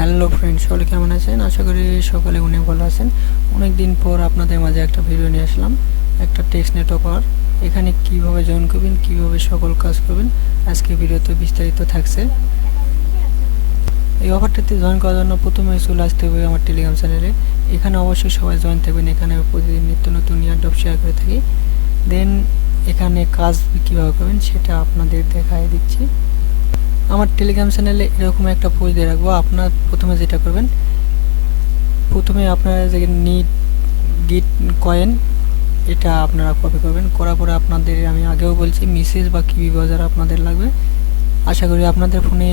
Hello friends, সকলে কেমন আছেন? আশা করি সকলে অনেক ভালো আছেন। অনেক দিন পর আপনাদের মাঝে একটা ভিডিও নিয়ে আসলাম, একটা টেক্সটনেট অফার। এখানে কিভাবে জয়েন করবেন, কিভাবে সকল কাজ করবেন, আজকে ভিডিওতে বিস্তারিত থাকছে। এই অফারটাতে জয়েন করার জন্য প্রথমে চলে আসতে হবে আমার টেলিগ্রাম চ্যানেলে। এখানে অবশ্যই সবাই জয়েন থাকবেন, এখানে প্রতিদিন নিত্য নতুন ইয়ারড্রপ শেয়ার করে থাকি। দেন এখানে কাজ কীভাবে করবেন সেটা আপনাদের দেখাই দিচ্ছি। আমার টেলিগ্রাম চ্যানেলে এরকম একটা পোস্ট দিয়ে রাখবো। আপনার প্রথমে যেটা করবেন, প্রথমে আপনারা যে নিট গিট কয়েন এটা আপনারা কপি করবেন। করার পরে আপনাদের আমি আগেও বলছি মেসেজ বা কিবি বাজার আপনাদের লাগবে, আশা করি আপনাদের ফোনে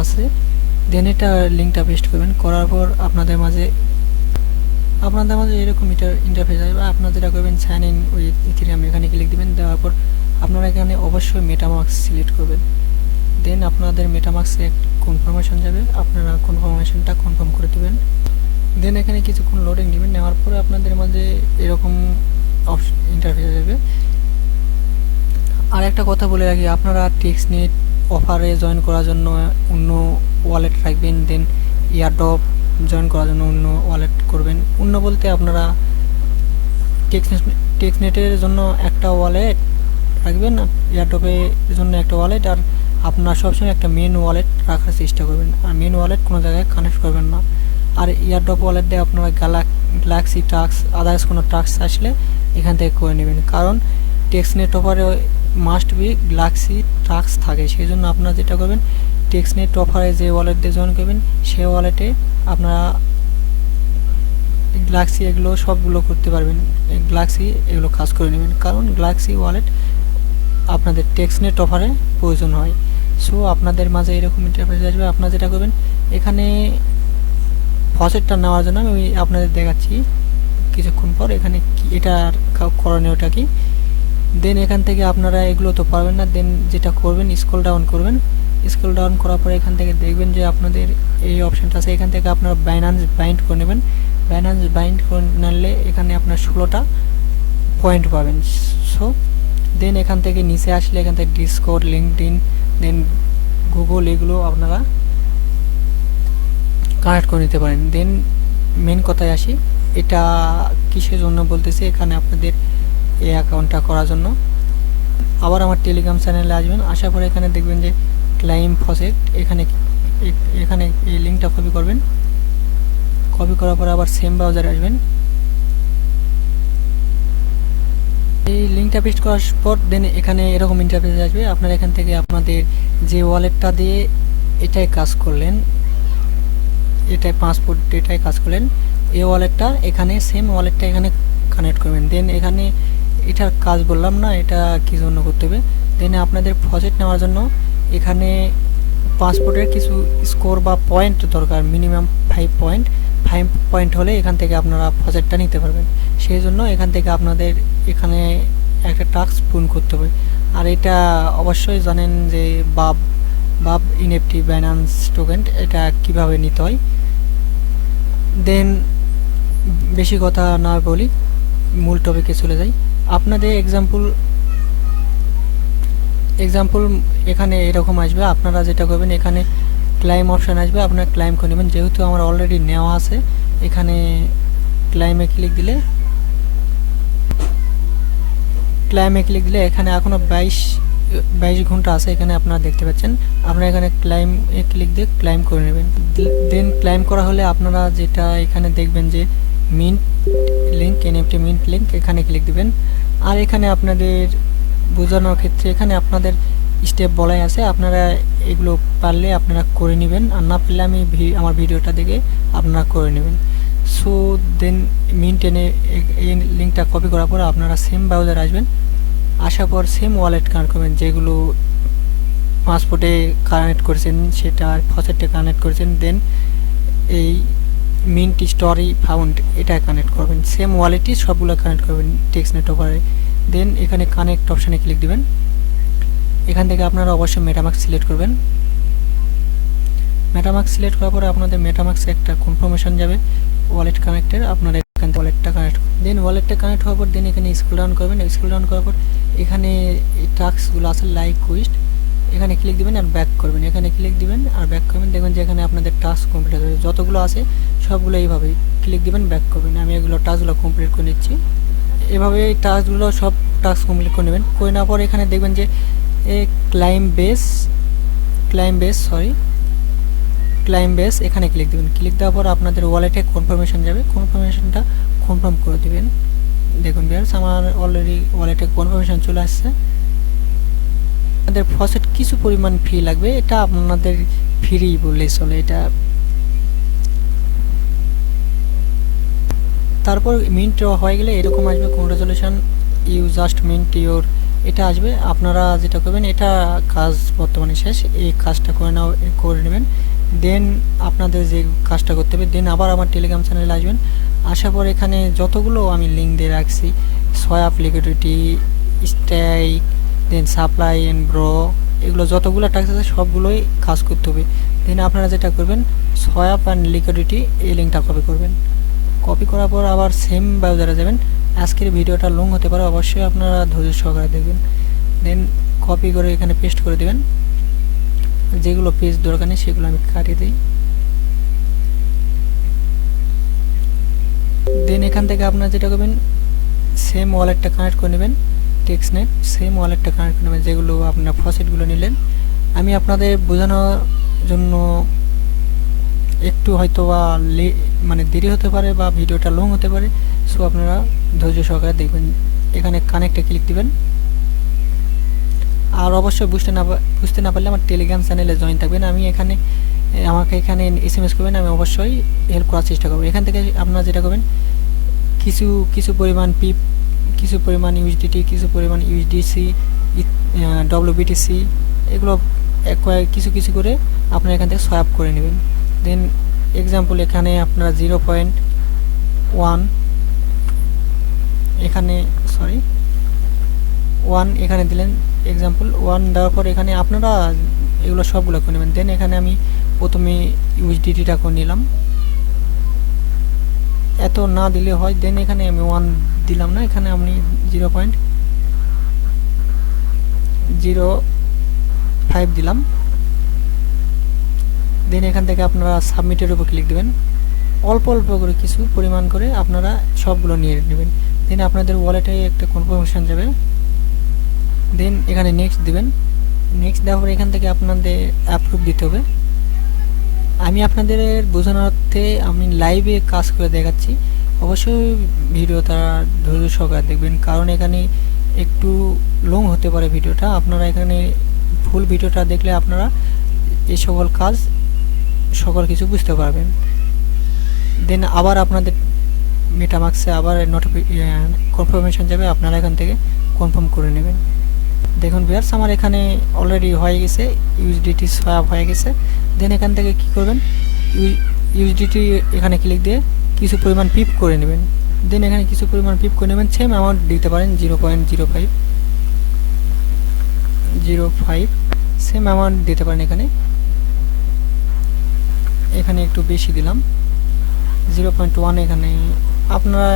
আছে। দেন এটা লিঙ্কটা পেস্ট করবেন। করার পর আপনাদের মাঝে এরকম ইন্টারফেস আসবে। আপনারা যেটা করবেন সাইন ইন উইথ ইথেরিয়াম, এখানে ক্লিক দিবেন। দেওয়ার পর আপনারা এখানে অবশ্যই মেটামাস্ক সিলেক্ট করবেন। দেন আপনাদের মেটামাস্কে এক কনফার্মেশন যাবে, আপনারা কনফার্মেশনটা কনফার্ম করে দেবেন। দেন এখানে কিছুক্ষণ লোডিং নেবেন। নেওয়ার পরে আপনাদের মাঝে এরকম ইন্টারফেস যাবে। আর একটা কথা বলে রাখি, আপনারা টেক্সটনেট অফারে জয়েন করার জন্য অন্য ওয়ালেট রাখবেন। দেন ইয়ারড্রপ জয়েন করার জন্য অন্য ওয়ালেট করবেন। অন্য বলতে আপনারা টেক্সটনেটের জন্য একটা ওয়ালেট রাখবেন, ইয়ারড্রপের জন্য একটা ওয়ালেট, আর আপনার সবসময় একটা মেন ওয়ালেট রাখার চেষ্টা করবেন। আর মেন ওয়ালেট কোনো জায়গায় কানেক্ট করবেন না। আর ইয়ারড্রপ ওয়ালেট দিয়ে আপনারা গ্যালাক্সি টাস্ক, আদার্স কোনো টাস্ক আসলে এখান থেকে করে নেবেন। কারণ টেক্সটনেট অফারে মাস্ট বি গ্যালাক্সি টাস্ক থাকে, সেই জন্য আপনারা যেটা করবেন, টেক্সটনেট অফারে যে ওয়ালেট দিয়ে জয়েন করবেন সেই ওয়ালেটে আপনারা গ্যালাক্সি এগুলো সবগুলো করতে পারবেন। গ্যালাক্সি এগুলো কাজ করে নেবেন, কারণ গ্যালাক্সি ওয়ালেট আপনাদের টেক্সটনেট অফারে প্রয়োজন হয়। সো আপনাদের মাঝে এরকম ইন্টারফেস আসবে। আপনারা যেটা করবেন, এখানে ফসেটটা নেওয়ার জন্য আমি আপনাদের দেখাচ্ছি কিছুক্ষণ পর এখানে এটার করণীয়টা কি। দেন এখান থেকে আপনারা এগুলো তো পারবেন না। দেন যেটা করবেন, স্ক্রল ডাউন করবেন। স্ক্রল ডাউন করার পরে এখান থেকে দেখবেন যে আপনাদের এই অপশানটা আছে। এখান থেকে আপনারা বাইন্যান্স বাইন্ড করে নেবেন। বাইন্যান্স বাইন্ড করে নিলে এখানে আপনার 16টা পয়েন্ট পাবেন। সো দেন এখান থেকে নিচে আসলে এখান থেকে ডিসকর্ড, লিঙ্কডইন, দেন গুগল, এগুলো আপনারা কানেক্ট করে নিতে পারেন। দেন মেন কথায় আসি, এটা কিসের জন্য বলতেছি, এখানে আপনাদের এই অ্যাকাউন্টটা করার জন্য। আবার আমার টেলিগ্রাম চ্যানেলে আসবেন, আসার পরে এখানে দেখবেন যে ক্লাইম ফসেট, এখানে এই লিঙ্কটা কপি করবেন। কপি করার পরে আবার সেম ব্রাউজারে আসবেন। এই লিঙ্কটা পেস্ট করার পর দেন এখানে এরকম ইন্টারফেস আসবে। আপনারা এখান থেকে আপনাদের যে ওয়ালেটটা দিয়ে এটাই কাজ করলেন, এটাই পাসপোর্ট এটাই কাজ করলেন, এই ওয়ালেটটা এখানে সেম ওয়ালেটটা এখানে কানেক্ট করবেন। দেন এখানে এটার কাজ বললাম না, এটা কী জন্য করতে হবে। দেন আপনাদের ফসেট নেওয়ার জন্য এখানে পাসপোর্টের কিছু স্কোর বা পয়েন্ট দরকার, মিনিমাম 5 পয়েন্ট হলে এখান থেকে আপনারা ফসেটটা নিতে পারবেন। সেই জন্য এখান থেকে আপনাদের এখানে একটা টাস্ক পূরণ করতে হবে। আর এটা অবশ্যই জানেন যে বাব ইনএফটি বাইন্যান্স টোকেন এটা কিভাবে নিতে হয়। দেন বেশি কথা না বলি, মূল টপিকে চলে যাই। আপনাদের এক্সাম্পল এখানে এরকম আসবে। আপনারা যেটা করবেন, এখানে ক্লাইম অপশান আসবে, আপনারা ক্লাইম করে নেবেন। যেহেতু আমার অলরেডি নেওয়া আছে, এখানে ক্লাইমে ক্লিক দিলে এখানে এখনও 22 ঘন্টা আছে, এখানে আপনারা দেখতে পাচ্ছেন। আপনারা এখানে ক্লাইমে ক্লিক দিয়ে ক্লাইম করে নেবেন। দেন ক্লাইম করা হলে আপনারা যেটা এখানে দেখবেন যে mint link, NFT mint link, এখানে ক্লিক দিবেন। আর এখানে আপনাদের বোঝানোর ক্ষেত্রে এখানে আপনাদের স্টেপ বলাই আছে, আপনারা এগুলো পারলে আপনারা করে নেবেন, আর না পারলে আমি আমার ভিডিওটা দেখে আপনারা করে নেবেন। সো দেন মিন্ট এনে এই লিঙ্কটা কপি করার পর আপনারা সেম ব্রাউজার আসবেন। আসার পর সেম ওয়ালেট কানেক্ট করবেন, যেগুলো পাসপোর্টে কানেক্ট করেছেন সেটা ফসেটে কানেক্ট করেছেন। দেন এই মিন্ট স্টোরি ফাউন্ড এটা কানেক্ট করবেন, সেম ওয়ালেটই সবগুলো কানেক্ট করবেন টেক্সটনেট অফারে। দেন এখানে কানেক্ট অপশানে ক্লিক দিবেন। এখান থেকে আপনারা অবশ্যই মেটামাস্ক সিলেক্ট করবেন। মেটামাস্ক সিলেক্ট করার পরে আপনাদের মেটামাস্কে একটা কনফার্মেশন যাবে ওয়ালেট কানেক্টের। আপনারা এখান থেকে ওয়ালেটটা কানেক্ট দেন ওয়ালেটটা কানেক্ট হওয়ার পর দেন এখানে স্ক্রল ডাউন করবেন। স্ক্রল ডাউন করার পর এখানে এই টাস্কগুলো আছে, লাইক কুইস্ট, এখানে ক্লিক দিবেন আর ব্যাক করবেন, এখানে ক্লিক দিবেন আর ব্যাক করবেন। দেখবেন যে এখানে আপনাদের টাস্ক কমপ্লিট হয়ে যাবে, যতগুলো আছে সবগুলো এইভাবেই ক্লিক দিবেন, ব্যাক করবেন। আমি এগুলো টাস্কগুলো কমপ্লিট করে নিচ্ছি। এভাবে এই টাস্কগুলো সব টাস্ক কমপ্লিট করে নেবেন। করে নেওয়ার পর এখানে দেখবেন যে ক্লাইম বেস এখানে ক্লিক দিবেন। ক্লিক দেওয়ার পর আপনাদের ওয়ালেটে কনফার্মেশন যাবে, কনফার্মেশনটা কনফার্ম করে দিবেন। দেখুন ভিউয়ার্স, আমার অলরেডি ওয়ালেটে কনফার্মেশন চলে আসছে। আপনাদের ফসেট কিছু পরিমাণ ফি লাগবে, এটা আপনাদের ফ্রি বললেই চলে এটা। তারপর মিন্ট হয়ে গেলে এরকম আসবে, congratulation you just mint your, এটা আসবে। আপনারা যেটা করবেন, এটা কাজ বর্তমানে শেষ, এই কাজটা করে নেবেন। দেন আপনাদের যে কাজটা করতে হবে, দেন আবার আমার টেলিগ্রাম চ্যানেলে আসবেন। আসার পর এখানে যতগুলো আমি লিঙ্ক দিয়ে রাখছি, swap, liquidity, strike, then supply and borrow, এগুলো যতগুলো টাস্ক আছে সবগুলোই কাজ করতে হবে। দেন আপনারা যেটা করবেন, সোয়াপ অ্যান্ড লিকুইডিটি এই লিঙ্কটা কপি করবেন। কপি করার পর আবার সেম ব্রাউজারে যাবেন। আজকের ভিডিওটা লং হতে পারে, অবশ্যই আপনারা ধৈর্য সহকারে দেখবেন। দেন কপি করে এখানে পেস্ট করে দেবেন, যেগুলো পেজ দরকার নেই সেগুলো আমি কাটিয়ে দিই। দেন এখান থেকে আপনারা যেটা করবেন, সেম ওয়ালেটটা কানেক্ট করে নেবেন, টেক্সটনেট সেম ওয়ালেটটা কানেক্ট করে নেবেন যেগুলো আপনার ফসেটগুলো নিলেন। আমি আপনাদের বোঝানোর জন্য একটু হয়তো বা মানে দেরি হতে পারে বা ভিডিওটা লং হতে পারে, সো আপনারা ধৈর্য সহকারে দেখবেন। এখানে কানেক্টে ক্লিক দিবেন। আর অবশ্যই বুঝতে না পারলে আমার টেলিগ্রাম চ্যানেলে জয়েন থাকবেন। আমাকে এখানে SMS করবেন, আমি অবশ্যই হেল্প করার চেষ্টা করব। এখান থেকে আপনারা যেটা করবেন, কিছু পরিমাণ পিপ, কিছু পরিমাণ ইউএসডিটি, কিছু পরিমাণ ইউএসডিসি, WBTC, এগুলো কিছু করে আপনারা এখান থেকে সোয়াপ করে নেবেন। দেন এক্সাম্পল এখানে আপনারা 0.1 এখানে দিলেন, এক্সাম্পল 1 দেওয়ার পর এখানে আপনারা এগুলো সবগুলো করে নেবেন। দেন এখানে আমি প্রথমে ইউএসডিটিটা করে নিলাম, এত না দিলে হয়। দেন এখানে আমি 1 দিলাম না, এখানে আপনি 0.05 দিলাম। দেন এখান থেকে আপনারা সাবমিটের উপর ক্লিক দেবেন। অল্প করে কিছু পরিমাণ করে আপনারা সবগুলো নিয়ে নেবেন। দেন আপনাদের ওয়ালেটে একটা কনফার্মেশন যাবে। দেন এখানে নেক্সট দিবেন। নেক্সট দেওয়ার পর এখান থেকে আপনাদের অ্যাপ্রুভ দিতে হবে। আমি আপনাদের বোঝানোর্থে আমি লাইভে কাজ করে দেখাচ্ছি, অবশ্যই ভিডিওটা ধৈর্য সহকারে দেখবেন, কারণ এখানে একটু লং হতে পারে ভিডিওটা। আপনারা এখানে ফুল ভিডিওটা দেখলে আপনারা এই সকল কিছু বুঝতে পারবেন। দেন আবার আপনাদের মেটামাক্সে আবার কনফার্মেশন যাবে, আপনারা এখান থেকে কনফার্ম করে নেবেন। দেখুন ভিউয়ার্স, আমার এখানে অলরেডি হয়ে গেছে, ইউএসডিটি সোয়াপ হয়ে গেছে। দেন এখান থেকে কি করবেন, ইউএসডিটি এখানে ক্লিক দিয়ে কিছু পরিমাণ পিপ করে নেবেন। দেন এখানে কিছু পরিমাণ পিপ করে নেবেন, সেম অ্যামাউন্ট দিতে পারেন, 0.05 সেম অ্যামাউন্ট দিতে পারেন। এখানে একটু বেশি দিলাম, 0.1 এখানে আপনারা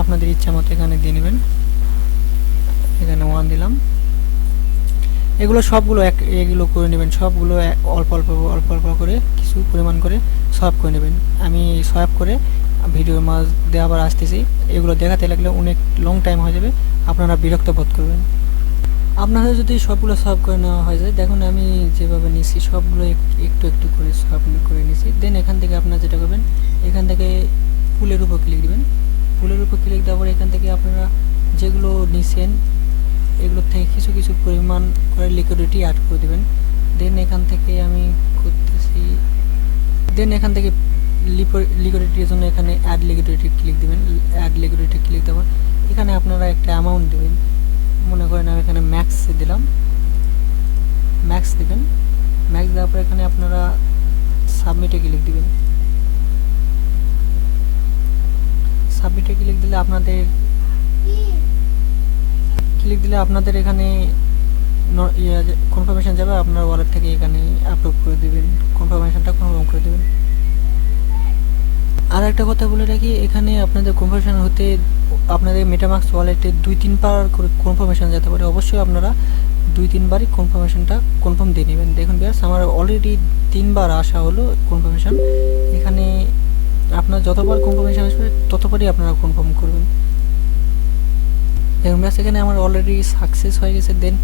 আপনাদের ইচ্ছা মতো এখানে দিয়ে নেবেন। এখানে 1 দিলাম। এগুলো সবগুলো এগুলো করে নেবেন, সবগুলো অল্প করে কিছু পরিমাণ করে সোয়াপ করে নেবেন। আমি সোয়াপ করে ভিডিওর মাঝে আবার আসতেছি, এগুলো দেখাতে লাগলে অনেক লং টাইম হয়ে যাবে, আপনারা বিরক্ত বোধ করবেন। আপনাদের যদি সবগুলো সোয়াপ করে নেওয়া হয়ে যায়, দেখুন আমি যেভাবে নিছি সবগুলো একটু করে সোয়াপ করে নিছি। দেন এখান থেকে আপনারা যেটা করবেন, এখান থেকে পুলের উপর ক্লিক দিবেন। পুলের উপর ক্লিক দেওয়ার পর এখান থেকে আপনারা যেগুলো নিছেন এগুলোর থেকে কিছু পরিমাণ করে লিকুইডিটি অ্যাড করে দেবেন। দেন এখান থেকে আমি করতেছি, দেন এখান থেকে লিকুইডিটির জন্য এখানে অ্যাড লিকুইডিটি ক্লিক দিবেন। অ্যাড লিকুইডিটি ক্লিক দেওয়ার এখানে আপনারা একটা অ্যামাউন্ট দেবেন, মনে করেন আমি এখানে ম্যাক্স দিলাম, ম্যাক্স দেবেন। ম্যাক্স দেওয়ার পর এখানে আপনারা সাবমিটে ক্লিক দিবেন। সাবমিটে ক্লিক দিলে আপনাদের এখানে কনফার্মেশন যাবে, আপনার ওয়ালেট থেকে এখানে আপলোড করে দিবেন, কনফার্মেশনটা কনফার্ম করে দেবেন। আর একটা কথা বলে রাখি, এখানে আপনাদের কনফার্মেশন হতে আপনাদের মেটামাক্স ওয়ালেটে 2-3 বার করে কনফার্মেশন যেতে পারে, অবশ্যই আপনারা 2-3 বারই কনফার্মেশনটা কনফার্ম দিয়ে নেবেন। দেখুন ভিউয়ার্স, আমার অলরেডি 3 বার আসা হলো কনফার্মেশন। এখানে আপনার যতবার কনফার্মেশন আসবে ততবারই আপনারা কনফার্ম করবেন। দেখুন ভিউয়ার্স, এখানে আমার অলরেডি সাকসেস হয়ে গেছে। দেন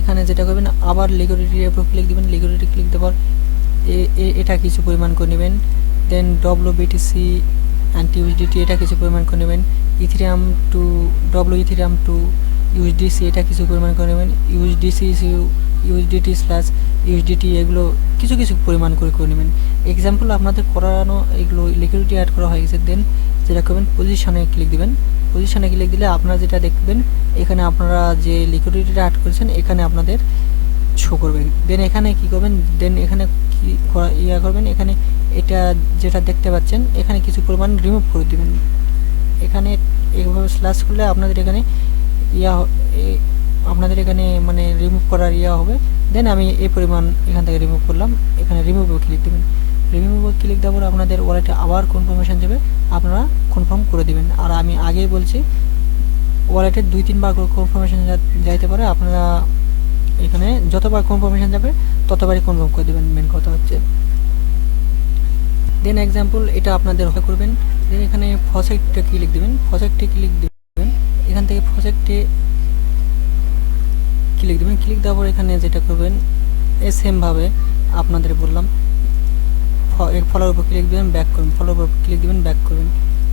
এখানে যেটা করবেন, আবার লিকুইডিটির উপর ক্লিক দিবেন। লিকুইডিটি ক্লিক দেওয়ার এটা কিছু পরিমাণ করে নেবেন। দেন WBTC অ্যান্ড USDT এটা কিছু পরিমাণ করে নেবেন। Ethereum to Ethereum to USDC এটা কিছু পরিমাণ করে নেবেন। USDT এগুলো কিছু কিছু পরিমাণ করে নেবেন। এক্সাম্পল আপনাদের করানো এগুলো লিকুইডিটি অ্যাড করা হয়ে গেছে। দেন যেটা করবেন, পজিশনে ক্লিক দিবেন। পজিশনে ক্লিক দিলে আপনারা যেটা দেখবেন, এখানে আপনারা যে লিকুইডিটিটা অ্যাড করেছেন এখানে আপনাদের শো করবে। দেন এখানে কি করবেন, দেন এখানে কি করবেন, এখানে এটা যেটা দেখতে পাচ্ছেন এখানে কিছু পরিমাণ রিমুভ করে দিবেন। এখানে এইভাবে স্ল্যাশ করলে আপনাদের এখানে আপনাদের এখানে মানে রিমুভ করার হবে। দেন আমি এই পরিমাণ এখান থেকে রিমুভ করলাম। এখানে রিমুভে ক্লিক দেবেন। রিমুভে ক্লিক দেওয়ার পর আপনাদের ওয়ালেটে আবার কনফার্মেশন যাবে, আপনারা কনফার্ম করে দিবেন। আর আমি আগেই বলছি, ওয়ালেটে 2-3 বার করে কনফার্মেশন যাইতে পারে। আপনারা এখানে যতবার কনফার্মেশন যাবে ততবারই কনফার্ম করে দেবেন, মেন কথা হচ্ছে। দেন এক্সাম্পল এটা আপনাদের করবেন। দেন এখানে প্রজেক্টে ক্লিক দিবেন। প্রজেক্টে ক্লিক দিবেন। এখান থেকে প্রজেক্টে ক্লিক দিবেন। ক্লিক দেওয়ার পর এখানে যেটা করবেন, সেমভাবে আপনাদের বললাম, ফলোর উপর ক্লিক দিবেন, ব্যাক করবেন, ফলোর উপর ক্লিক দিবেন, ব্যাক করবেন।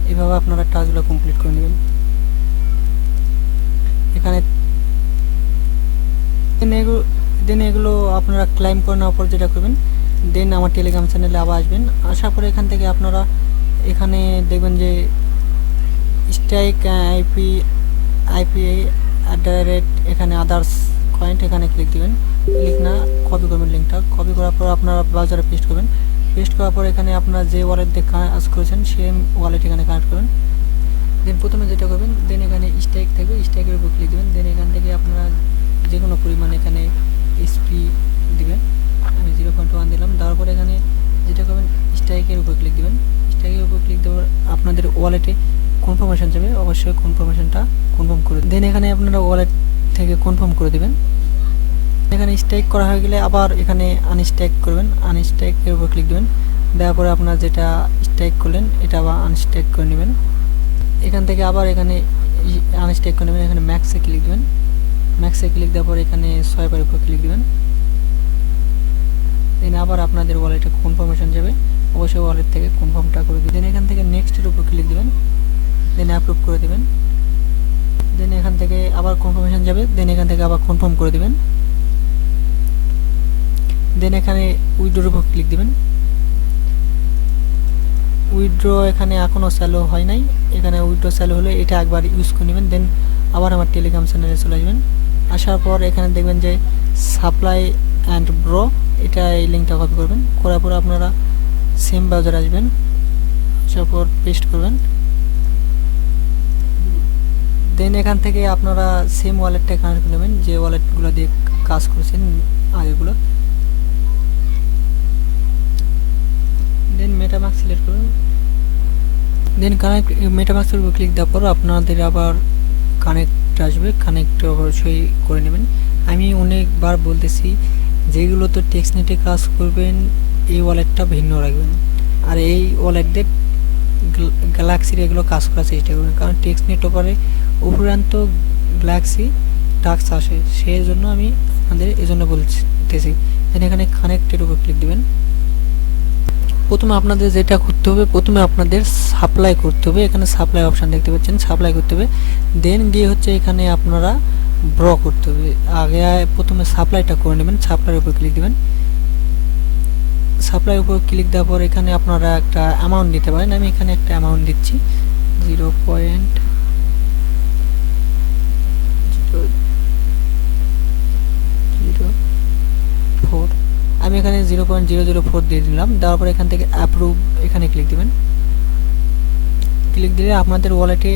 এইভাবে আপনারা টাস্কগুলো কমপ্লিট করে নেবেন। এখানে দেন এগুলো আপনারা ক্লাইম করে নেওয়ার পর যেটা করবেন, দেন আমার টেলিগ্রাম চ্যানেলে আবার আসবেন। আসার পরে এখান থেকে আপনারা এখানে দেখবেন যে স্ট্রাইক IP এখানে আদার্স কয়েন্ট, এখানে ক্লিক দিবেন। ক্লিক না কপি করবেন, লিঙ্কটা কপি করার পর আপনারা ব্রাউজারে পেস্ট করবেন। পেস্ট করার পর এখানে আপনারা যে ওয়ালেট দিয়ে কাজ করেছেন সেম ওয়ালেট এখানে কানেক্ট করবেন। দেন প্রথমে যেটা করবেন, দেন এখানে স্ট্রাইক থাকবে, স্ট্রাইকের উপর ক্লিক দেবেন। দেন এখান থেকে আপনারা যে কোনো পরিমাণ এখানে SP দিবেন। আমি 0.1 দিলাম। দেওয়ার পরে এখানে যেটা করবেন, স্ট্রাইকের উপর ক্লিক দিবেন। স্ট্রাইকের উপর ক্লিক দেওয়ার আপনাদের ওয়ালেটে কনফার্মেশন যাবে, অবশ্যই কনফার্মেশনটা কনফার্ম করে দেন এখানে আপনারা ওয়ালেট থেকে কনফার্ম করে দেবেন। এখানে স্ট্রাইক করা হয়ে গেলে আবার এখানে আনস্ট্রাইক করবেন। আনস্ট্রাইকের উপর ক্লিক দেবেন। দেওয়ার পরে আপনারা যেটা স্ট্রাইক করলেন এটা আবার আনস্ট্রাইক করে নেবেন। এখান থেকে আবার এখানে আনস্ট্রাইক করে নেবেন। এখানে ম্যাক্সে ক্লিক দেবেন। ম্যাক্সে ক্লিক দেওয়ার পর এখানে সোয়াইপের উপর ক্লিক দেবেন। দেন আবার আপনাদের ওয়ালেটে কনফার্মেশন যাবে, অবশ্যই ওয়ালেট থেকে কনফার্মটা করে দিবেন। এখান থেকে নেক্সটের উপর ক্লিক দেবেন। দেন অ্যাপ্রুভ করে দেবেন। দেন এখান থেকে আবার কনফার্মেশন যাবে। দেন এখান থেকে আবার কনফার্ম করে দেবেন। দেন এখানে উইথড্রোর উপর ক্লিক দিবেন। উইথড্র এখানে এখনও চালু হয় নাই। এখানে উইথড্র চালু হলে এটা একবার ইউজ করে নেবেন। দেন আবার আমার টেলিগ্রাম চ্যানেলে চলে আসবেন। আসার পর এখানে দেখবেন যে সাপ্লাই অ্যান্ড ব্রো, এটা এই লিঙ্কটা কপি করবেন। করার পর আপনারা সেম ব্রাউজারে আসবেন। আসার পর পেস্ট করবেন। দেন এখান থেকে আপনারা সেম ওয়ালেটটা কানেক্ট করে নেবেন, যে ওয়ালেটগুলো দিয়ে কাজ করছেন আগেগুলো। দেন মেটামাস্ক সিলেক্ট করুন। দেন কানেক্ট মেটামাস্কের উপর ক্লিক দেওয়ার পর আপনাদের আবার কানেক্ট আসবে, কানেক্ট অবশ্যই করে নেবেন। আমি অনেকবার বলতেছি, যেগুলো তো টেক্সনেটে কাজ করবেন এই ওয়ালেটটা ভিন্ন রাখবেন, আর এই ওয়ালেট দিয়ে গ্যালাক্সির এগুলো কাজ করার চেষ্টা করবেন, কারণ টেক্সনেট ওপরে উপরান্ত গ্যালাক্সি টাস্ক আসে, সেই জন্য আমি আপনাদের এই জন্য বলতেছি। দেন এখানে কানেক্টের উপর ক্লিক দেবেন। প্রথমে আপনাদের যেটা করতে হবে, প্রথমে আপনাদের সাপ্লাই করতে হবে। এখানে সাপ্লাই অপশান দেখতে পাচ্ছেন, সাপ্লাই করতে হবে। দেন গিয়ে হচ্ছে এখানে আপনারা ব্র করতে হবে। আগে প্রথমে সাপ্লাইটা করে নেবেন। সাপ্লাইয়ের উপর ক্লিক দেবেন। সাপ্লাইয়ের উপর ক্লিক দেওয়ার পর এখানে আপনারা একটা অ্যামাউন্ট দিতে পারেন। আমি এখানে একটা অ্যামাউন্ট দিচ্ছি 0.004। আমি এখানে 0.004 দিয়ে দিলাম। দেওয়ার পর এখান থেকে অ্যাপ্রুভ এখানে ক্লিক দিবেন। ক্লিক দিলে আপনাদের ওয়ালেটে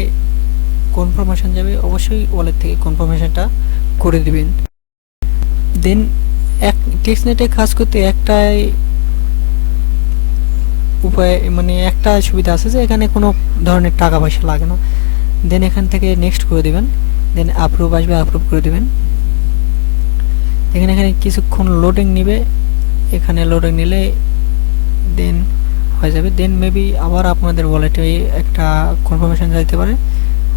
কনফার্মেশন যাবে, অবশ্যই ওয়ালেট থেকে কনফার্মেশনটা করে দিবেন। দেন টেক্সনেটে কাজ করতে একটাই উপায়, মানে একটা সুবিধা আছে যে এখানে কোনো ধরনের টাকা পয়সা লাগে না। দেন এখান থেকে নেক্সট করে দিবেন। দেন অ্যাপ্রুভ আসবে, অ্যাপ্রুভ করে দিবেন। দেখেন এখানে কিছুক্ষণ লোডিং নিবে, এখানে লোডিং নিলে দেন হয়ে যাবে। দেন মেবি আবার আপনাদের ওয়ালেটে একটা কনফার্মেশন যাইতে পারে,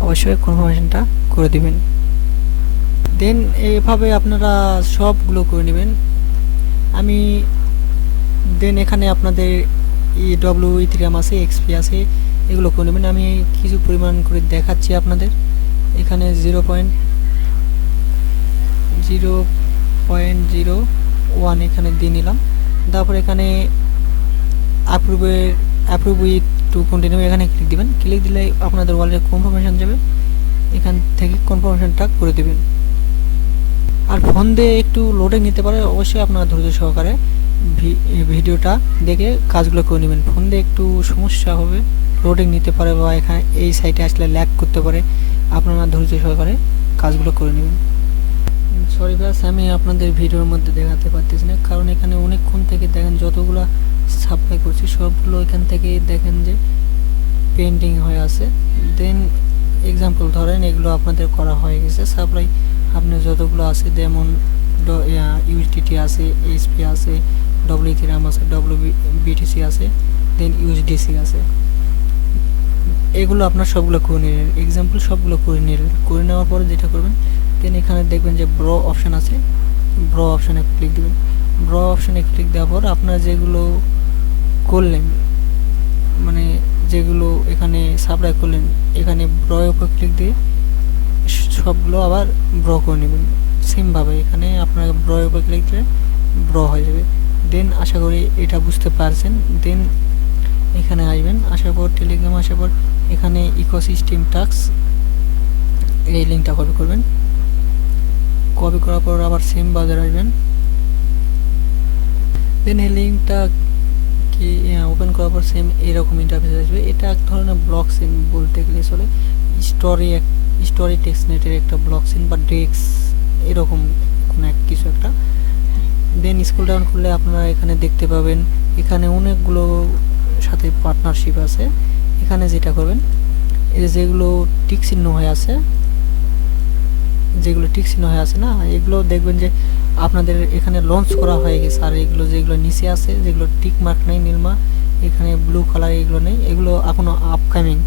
অবশ্যই কনফার্মেশনটা করে দিবেন। দেন এইভাবে আপনারা সবগুলো করে নেবেন। আমি দেন এখানে আপনাদের EW ইথেরিয়াম আছে, XP আছে, এগুলো করে নেবেন। আমি কিছু পরিমাণ করে দেখাচ্ছি আপনাদের। এখানে 0.01 এখানে দিয়ে নিলাম। তারপর এখানে অ্যাপ্রুভ উইথ টু কন্টিনিউ এখানে ক্লিক দিবেন। ক্লিক দিলে আপনাদের ওয়ালেটে কনফার্মেশন যাবে, এখান থেকে কনফার্মেশনটা করে দিবেন। আর ফোন দিয়ে একটু লোডে নিতে পারে, অবশ্যই আপনারা ধৈর্য সহকারে ভিডিওটা দেখে কাজগুলো করে নেবেন। ফোন দিয়ে একটু সমস্যা হবে, লোডিং নিতে পারে বা এখানে এই সাইটে আসলে ল্যাগ করতে পারে, আপনারা ধৈর্য সহকারে কাজগুলো করে নেবেন। সরি ব্যাস, আমি আপনাদের ভিডিওর মধ্যে দেখাতে পারতেছি না, কারণ এখানে অনেকক্ষণ থেকে দেখেন যতগুলো সাপ্লাই করছি সবগুলো এখান থেকে দেখেন যে পেন্ডিং হয়ে আছে। দেন এক্সাম্পল ধরেন এগুলো আপনাদের করা হয়ে গেছে সাপ্লাই, আপনি যতগুলো আছে যেমন USDT আছে, HP আছে, ইথেরিয়াম আছে, WBTC আছে, দেন USDC আছে, এগুলো আপনার সবগুলো করে নিলেন। এক্সাম্পল সবগুলো করে নিলেন। করে নেওয়ার পরে যেটা করবেন, দেন এখানে দেখবেন যে ব্রো অপশান আছে, ব্রো অপশানে ক্লিক দেবেন। ব্রো অপশানে ক্লিক দেওয়ার পর আপনারা যেগুলো করলেন, মানে যেগুলো এখানে সাপ্লাই করলেন, এখানে ব্রোর উপর ক্লিক দিয়ে সবগুলো আবার ব্রো করে নেবেন। সেমভাবে এখানে আপনার ব্রোর উপর ক্লিক দিলে ব্রো হয়ে যাবে। দেন আশা করি এটা বুঝতে পারছেন। দেন এখানে আসবেন, আসার পর টেলিগ্রাম আসার পর এখানে ইকোসিস্টেম টাস্ক এই লিঙ্কটা কপি করবেন। কপি করার পর আবার সেম বাজার আসবেন। দেন এই লিঙ্কটা কি ওপেন করার পর সেম এরকম ইন্টারফেস আসবে। এটা এক ধরনের ব্লক চেইন বলতে গেলে চলে, স্টোরি টেক্সটনেটের একটা ব্লক চেইন বা ডেক্স এরকম কোনো এক কিছু একটা। দেন স্ক্রল ডাউন করলে আপনারা এখানে দেখতে পাবেন এখানে অনেকগুলো সাথে পার্টনারশিপ আছে। এখানে যেটা করবেন, এই যেগুলো টিক চিহ্ন হয়ে আছে, যেগুলো টিক চিহ্ন হয়ে আছে না, এগুলো দেখবেন যে আপনাদের এখানে লঞ্চ করা হয়ে গেছে। আর এগুলো যেগুলো নিচে আছে, যেগুলো টিক মার্ক নেই নীলমা, এখানে ব্লু কালার, এগুলো নেই, এগুলো এখনো আপকামিং।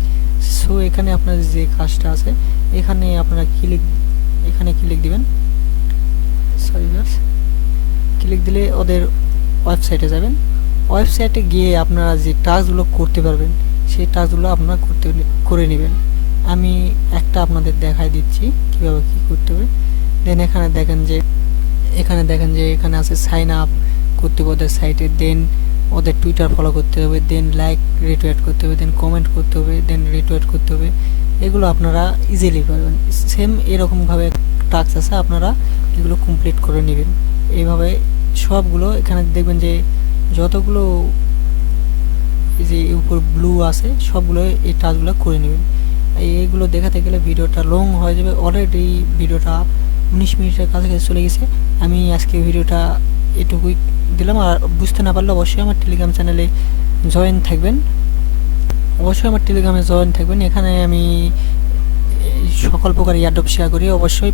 সো এখানে আপনার যে কাজটা আছে, এখানে আপনারা এখানে ক্লিক দিবেন। সরি ভিউয়ার্স, ক্লিক দিলে ওদের ওয়েবসাইটে যাবেন। ওয়েবসাইটে গিয়ে আপনারা যে টাস্কগুলো করতে পারবেন, সেই টাস্কগুলো আপনারা করে নেবেন। আমি একটা আপনাদের দেখাই দিচ্ছি কীভাবে কী করতে হবে। দেন এখানে দেখেন যে এখানে আছে সাইন আপ করতে হবে ওদের সাইটে, দেন ওদের টুইটার ফলো করতে হবে, দেন লাইক রিটুইট করতে হবে, দেন কমেন্ট করতে হবে, দেন রিটুইট করতে হবে। এগুলো আপনারা ইজিলি পারবেন। সেম এরকমভাবে টাস্ক আছে, আপনারা এগুলো কমপ্লিট করে নেবেন। এইভাবে সবগুলো এখানে দেখবেন যে যতগুলো এই যে উপর ব্লু আছে সবগুলো এই টাস্কগুলো করে নেবেন। এইগুলো দেখাতে গেলে ভিডিওটা লং হয়ে যাবে। অলরেডি ভিডিওটা 19 মিনিটের কাছাকাছি চলে গেছে। আমি আজকে ভিডিওটা এটুকুই দিলাম। আর বুঝতে না পারলে অবশ্যই আমার টেলিগ্রাম চ্যানেলে জয়েন থাকবেন, এখানে আমি সকল প্রকার এয়ারড্রপ শেয়ার করি। অবশ্যই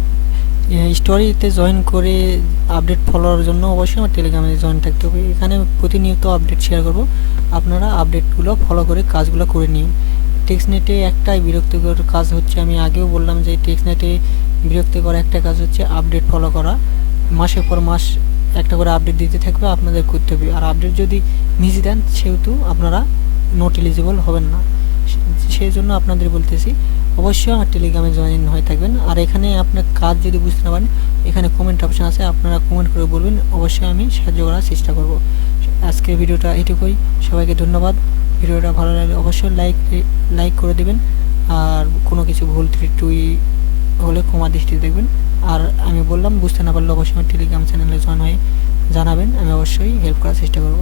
স্টোরিতে জয়েন করে আপডেট ফলোর জন্য অবশ্যই আমার টেলিগ্রামে জয়েন থাকতে হবে। এখানে প্রতিনিয়ত আপডেট শেয়ার করব, আপনারা আপডেটগুলো ফলো করে কাজগুলো করে নিন। টেক্সটনেটে একটাই বিরক্তিকর কাজ হচ্ছে, আমি আগেও বললাম যে টেক্সটনেটে বিরক্তিকর একটা কাজ হচ্ছে আপডেট ফলো করা। মাসের পর মাস একটা করে আপডেট দিতে থাকবে, আপনাদের করতে হবে। আর আপডেট যদি মিস দেন সেহেতু আপনারা নট এলিজিবল হবেন না। সেই জন্য আপনাদের বলতেছি অবশ্যই আমার টেলিগ্রামে জয়েন হয়ে থাকবেন। আর এখানে আপনার কাজ যদি বুঝতে না পারেন, এখানে কমেন্ট অপশান আছে, আপনারা কমেন্ট করে বলবেন, অবশ্যই আমি সাহায্য করার চেষ্টা করব। আজকের ভিডিওটা এটুকুই, সবাইকে ধন্যবাদ। ভিডিওটা ভালো লাগলে অবশ্যই লাইক করে দেবেন। আর কোনো কিছু ভুল ত্রুটি হলে ক্ষমা দৃষ্টি দেখবেন। আর আমি বললাম বুঝতে না পারলে অবশ্যই আমার টেলিগ্রাম চ্যানেলে জয়েন হয়ে জানাবেন, আমি অবশ্যই হেল্প করার চেষ্টা করব।